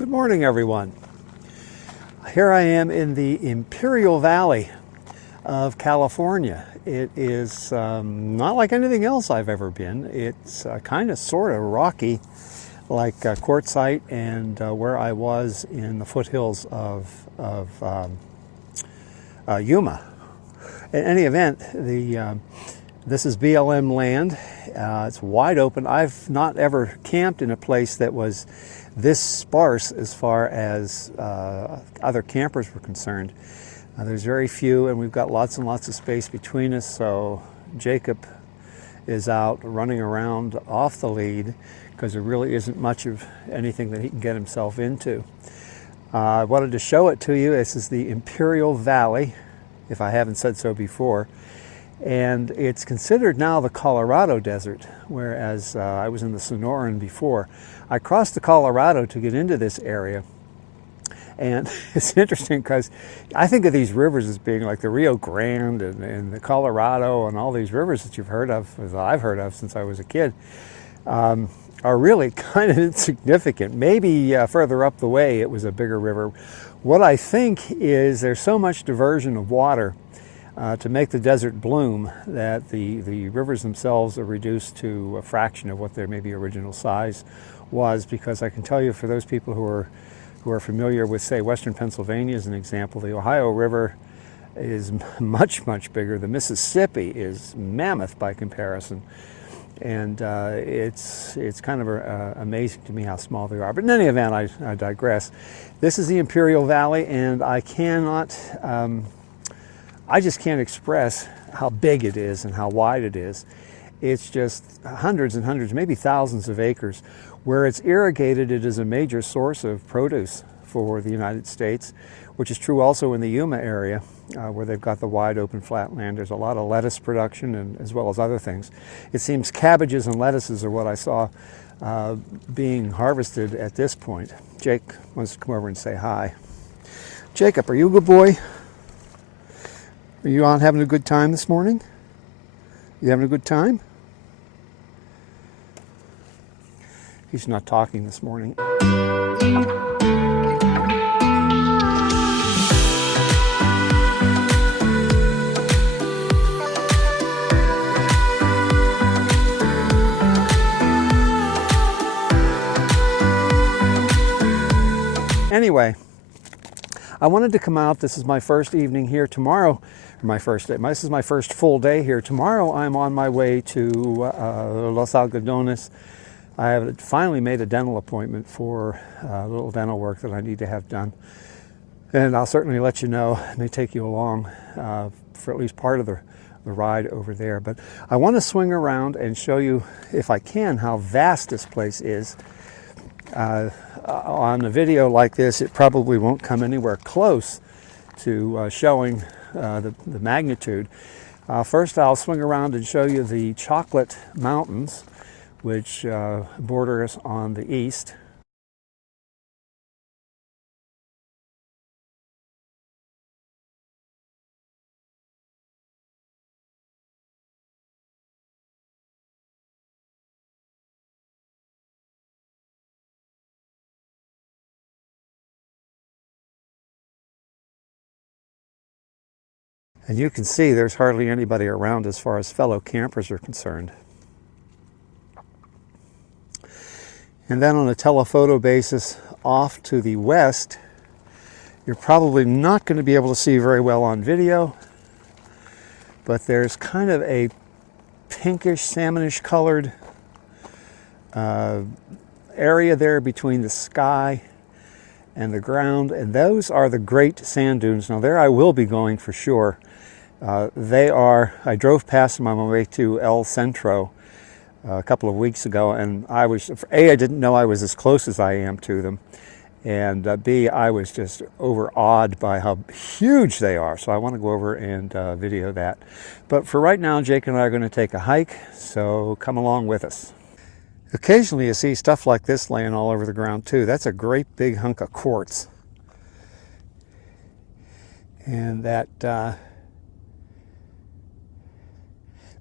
Good morning, everyone. Here I am in the Imperial Valley of California. It is not like anything else I've ever been. It's kind of sort of rocky, like Quartzsite and where I was in the foothills of Yuma. In any event, this is BLM land. It's wide open. I've not ever camped in a place that was this sparse as far as other campers were concerned. There's very few, and we've got lots and lots of space between us, so Jacob is out running around off the lead because there really isn't much of anything that he can get himself into. I wanted to show it to you. This is the Imperial Valley, if I haven't said so before. And it's considered now the Colorado Desert, whereas I was in the Sonoran before. I crossed the Colorado to get into this area, and it's interesting because I think of these rivers as being like the Rio Grande and the Colorado and all these rivers that you've heard of, as I've heard of since I was a kid, are really kind of insignificant. Maybe further up the way it was a bigger river. What I think is there's so much diversion of water to make the desert bloom that the rivers themselves are reduced to a fraction of what their maybe original size was, because I can tell you, for those people who are familiar with, say, Western Pennsylvania as an example, the Ohio River is much bigger. The Mississippi is mammoth by comparison, and it's kind of amazing to me how small they are. But in any event, I digress. This is the Imperial Valley, and I just can't express how big it is and how wide it is. It's just hundreds and hundreds, maybe thousands of acres. Where it's irrigated, it is a major source of produce for the United States, which is true also in the Yuma area, where they've got the wide open flat land. There's a lot of lettuce production, and as well as other things. It seems cabbages and lettuces are what I saw being harvested at this point. Jake wants to come over and say hi. Jacob, are you a good boy? Are you on having a good time this morning? You having a good time? He's not talking this morning. Anyway, I wanted to come out. This is my first evening here. Tomorrow, this is my first full day here. Tomorrow I'm on my way to Los Algodones. I have finally made a dental appointment for a little dental work that I need to have done. And I'll certainly let you know. It may take you along for at least part of the ride over there. But I want to swing around and show you, if I can, how vast this place is. On a video like this, it probably won't come anywhere close to showing the magnitude. First, I'll swing around and show you the Chocolate Mountains, which border us on the east. And you can see there's hardly anybody around as far as fellow campers are concerned. And then on a telephoto basis off to the west, you're probably not going to be able to see very well on video, but there's kind of a pinkish, salmonish colored area there between the sky and the ground, and those are the Great Sand Dunes. Now there I will be going for sure. I drove past them on my way to El Centro a couple of weeks ago, and I didn't know I was as close as I am to them, and B, I was just overawed by how huge they are. So I want to go over and video that. But for right now, Jake and I are going to take a hike, so come along with us. Occasionally you see stuff like this laying all over the ground too. That's a great big hunk of quartz. And that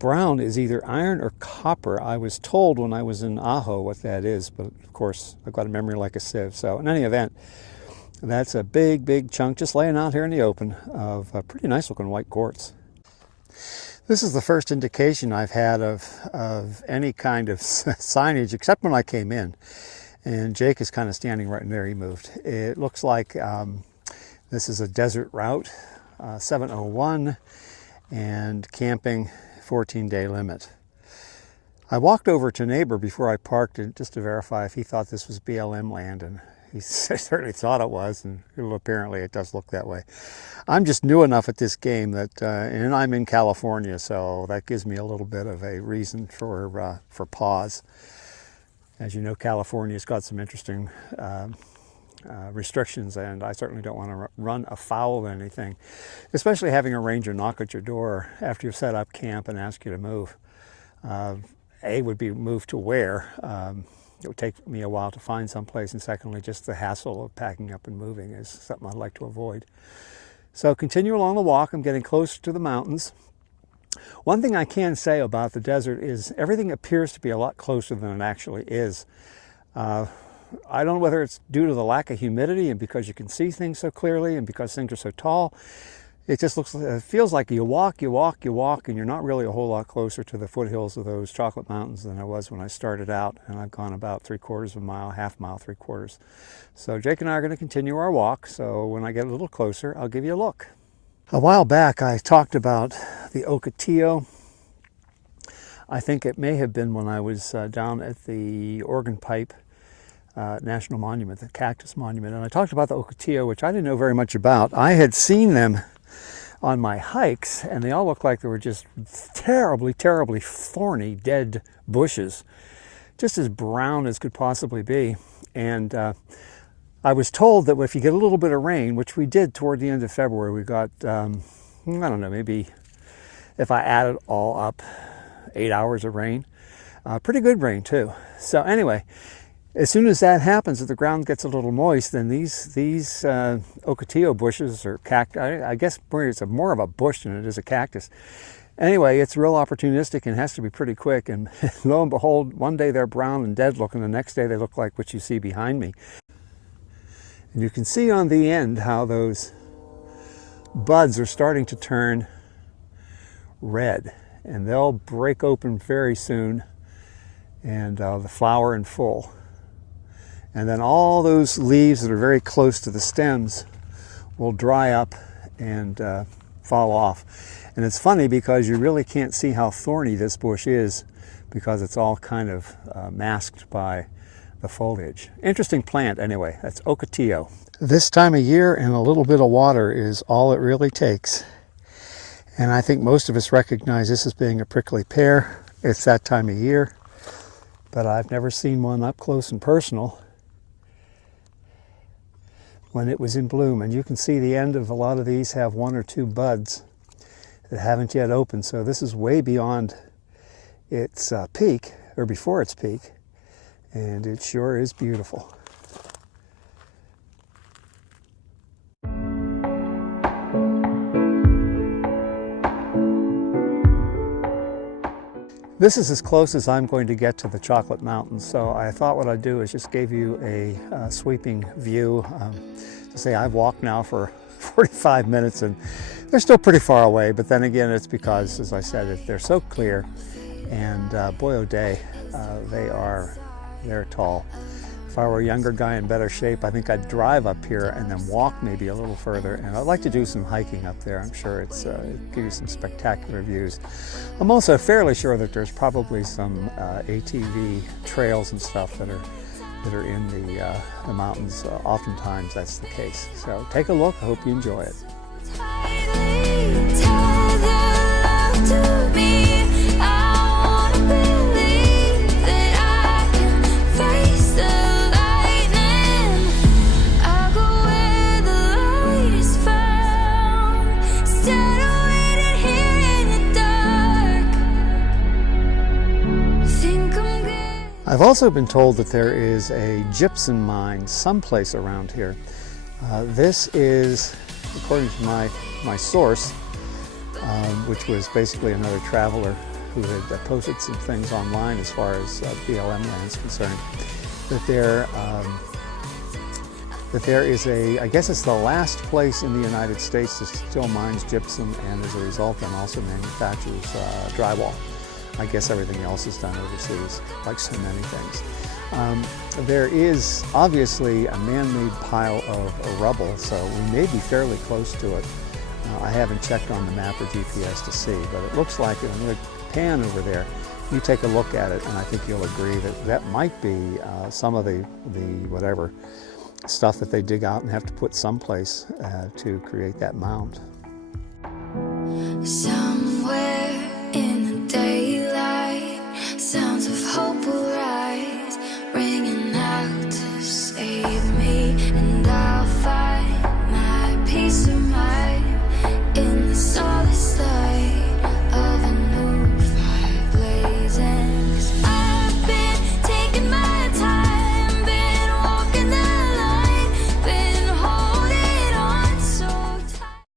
brown is either iron or copper. I was told when I was in Ajo what that is, but of course I've got a memory like a sieve. So in any event, that's a big chunk just laying out here in the open of a pretty nice looking white quartz. This is the first indication I've had of any kind of signage, except when I came in. And Jake is kind of standing right in there. He moved. It looks like this is a desert route, 701, and camping 14-day limit. I walked over to a neighbor before I parked it just to verify if he thought this was BLM land, and he certainly thought it was, and apparently it does look that way. I'm just new enough at this game that, and I'm in California, so that gives me a little bit of a reason for pause. As you know, California's got some interesting restrictions, and I certainly don't want to run afoul of anything, especially having a ranger knock at your door after you've set up camp and ask you to move. A, would be moved to where? It would take me a while to find someplace, and secondly, just the hassle of packing up and moving is something I'd like to avoid. So continue along the walk. I'm getting closer to the mountains. One thing I can say about the desert is everything appears to be a lot closer than it actually is. I don't know whether it's due to the lack of humidity and because you can see things so clearly and because things are so tall. It just looks, it feels like you walk, and you're not really a whole lot closer to the foothills of those chocolate mountains than I was when I started out, and I've gone about 3/4 of a mile, half mile, 3/4. So Jake and I are going to continue our walk, so when I get a little closer, I'll give you a look. A while back, I talked about the Ocotillo. I think it may have been when I was down at the Organ Pipe National Monument, the Cactus Monument, and I talked about the Ocotillo, which I didn't know very much about. I had seen them on my hikes, and they all looked like they were just terribly thorny, dead bushes, just as brown as could possibly be. And I was told that if you get a little bit of rain, which we did toward the end of February, we got, I don't know, maybe if I add it all up, 8 hours of rain. Pretty good rain too. So anyway, as soon as that happens, if the ground gets a little moist, then these Ocotillo bushes or cacti, I guess it's more of a bush than it is a cactus. Anyway, it's real opportunistic and has to be pretty quick. And lo and behold, one day they're brown and dead looking, the next day they look like what you see behind me. And you can see on the end how those buds are starting to turn red, and they'll break open very soon, and the flower in full. And then all those leaves that are very close to the stems will dry up and fall off. And it's funny because you really can't see how thorny this bush is because it's all kind of masked by the foliage. Interesting plant anyway. That's Ocotillo. This time of year and a little bit of water is all it really takes. And I think most of us recognize this as being a prickly pear. It's that time of year, but I've never seen one up close and personal when it was in bloom. And you can see the end of a lot of these have 1 or 2 buds that haven't yet opened. So this is way beyond its peak, or before its peak, and it sure is beautiful. This is as close as I'm going to get to the Chocolate Mountains, so I thought what I'd do is just give you a sweeping view. To say I've walked now for 45 minutes and they're still pretty far away, but then again it's because, as I said, they're so clear, and boy oh day, they're tall. If I were a younger guy in better shape, I think I'd drive up here and then walk maybe a little further, and I'd like to do some hiking up there. I'm sure it'll give you some spectacular views. I'm also fairly sure that there's probably some ATV trails and stuff that are in the mountains. Oftentimes that's the case. So take a look. I hope you enjoy it. I've also been told that there is a gypsum mine someplace around here. This is, according to my source, which was basically another traveler who had posted some things online as far as BLM land is concerned, that there is I guess it's the last place in the United States that still mines gypsum, and as a result then also manufactures drywall. I guess everything else is done overseas, like so many things. There is obviously a man-made pile of rubble, so we may be fairly close to it. I haven't checked on the map or GPS to see, but it looks like it. I'm going to pan over there. You take a look at it, and I think you'll agree that that might be some of the whatever stuff that they dig out and have to put someplace to create that mound.